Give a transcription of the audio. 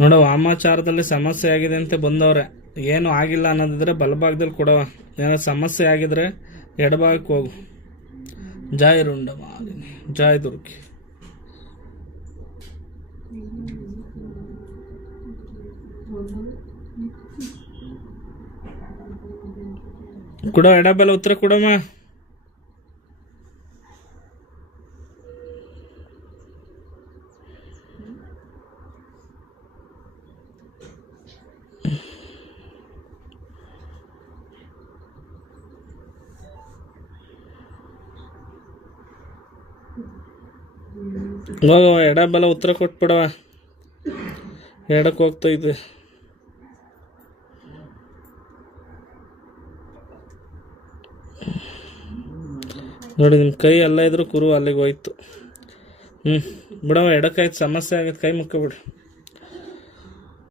ನೋಡ ವಾಮಾಚಾರದಲ್ಲಿ ಸಮಸ್ಯೆ ಆಗಿದೆ ಅಂತ ಬಂದವ್ರೆ. ಏನು ಆಗಿಲ್ಲ ಅನ್ನೋದಿದ್ರೆ ಬಲಭಾಗದಲ್ಲಿ ಕೊಡವ. ಏನೋ ಸಮಸ್ಯೆ ಆಗಿದ್ರೆ ಎಡಭಾಗಕ್ಕೆ ಹೋಗು. ಜೈ ರುಂಡ ಮಾಲಿನಿ, ಜೈ ದುರ್ಗಿ. ಕೊಡೋ ಎಡಬಲ ಉತ್ತರ ಕೊಡಮ್ಮ. ಹೋಗವ ಎಡಬಲ ಉತ್ತರ ಕೊಟ್ಬಿಡವ. ಎಡಕ್ಕೆ ಹೋಗ್ತೈತೆ. ನೋಡಿ ನಿಮ್ಮ ಕೈ ಎಲ್ಲ ಇದ್ರು ಕುರು ಅಲ್ಲಿಗೆ ಹೋಯ್ತು. ಬಿಡವ ಎಡಕ್ಕಾಯ್ತು, ಸಮಸ್ಯೆ ಆಗೈತೆ, ಕೈ ಮುಕ್ಕ ಬಿಡು.